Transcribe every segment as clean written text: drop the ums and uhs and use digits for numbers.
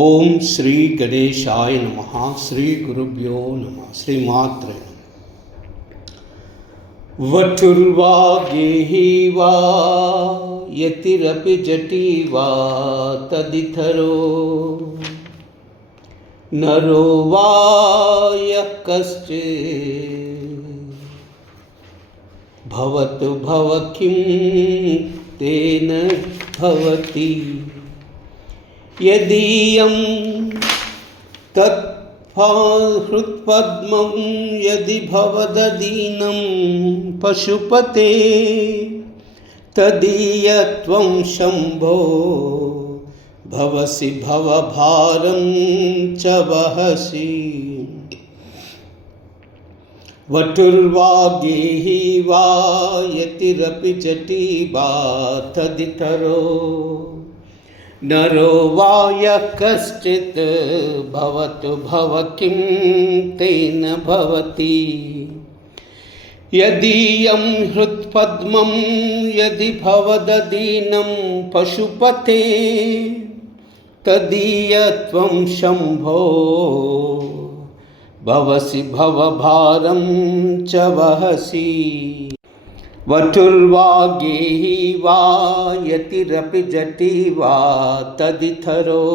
ఓం శ్రీ గణేశాయ నమః. శ్రీ గురుభ్యో నమః. శ్రీమాత్రే వటుర్వా గేహీ వా యతిరపి జటీ వా తదితరో నరో వా యః కశ్చిత్ భవతు భవ కిం తేన భవతి యదీయం తత్ హృత్పద్మం యది భవదదీనం పశుపతే తదీయత్వం శంభో భవసి భవభారం చ వహసి. వటుర్వా గేహీ వా యతిరపి జటీ వా తదితరో నరో వా యః కశ్చిత్ భవతు భవ కిం తేన భవతి యదీయం హృత్పద్మం యది భవదదీనం పశుపతే తదీయత్వం శంభో భవసి భవభారం చ వహసి. వటుర్వా గేహీ వా యతిరపి జటీ వా తదితరో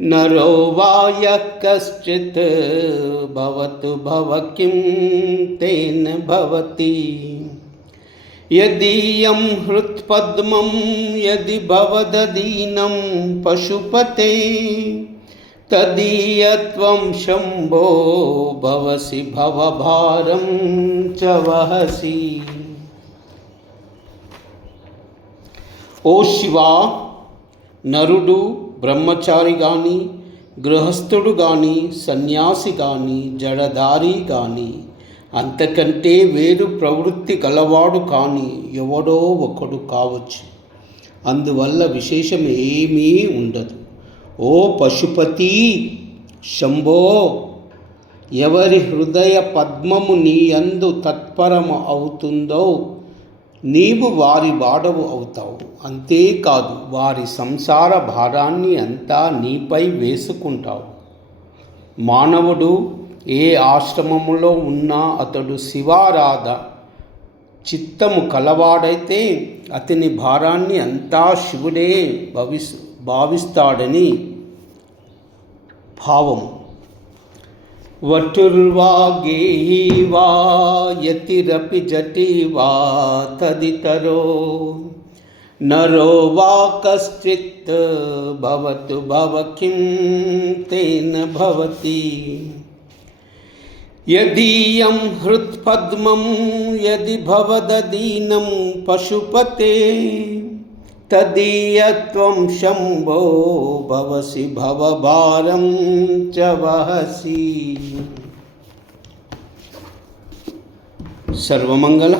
నరో వా యః కశ్చిత్ భవతు భవ కిం తేన భవతి యదీయం హృత్పద్మం యది భవదదీనం పశుపతే తదీయత్వం శంభో భవసి భవభారం చ వహసి. ఓ శివా, నరుడు బ్రహ్మచారి గాని, గృహస్థుడు గాని, సన్యాసి గాని, జడధారి గాని, అంతకంటే వేరు ప్రవృత్తి గలవాడు కాని ఎవడో ఒకడు కావచ్చు. అందువల్ల విశేషం ఏమీ ఉండదు. ఓ పశుపతి శంభో, ఎవరి హృదయ పద్మము నీ యందు తత్పరము అవుతుందో నీవు వారి వాడవు అవుతావు. అంతేకాదు వారి సంసార భారాన్ని అంతా నీపై వేసుకుంటావు. మానవుడు ఏ ఆశ్రమములో ఉన్నా అతడు శివారాధ చిత్తము కలవాడైతే అతని భారాన్ని అంతా శివుడే భావిస్తాడని భావం. వటుర్వా గేహీ వా యతిరపి జటీ వా తదితరో నరో వా కశ్చిత్ భవతు భవ కిం తేన భవతి యదీయం హృత్పద్మం యది భవదదీనం పశుపతే తదీయత్వం శంభో భవసి భవభారం చ వహసి. సర్వమంగళ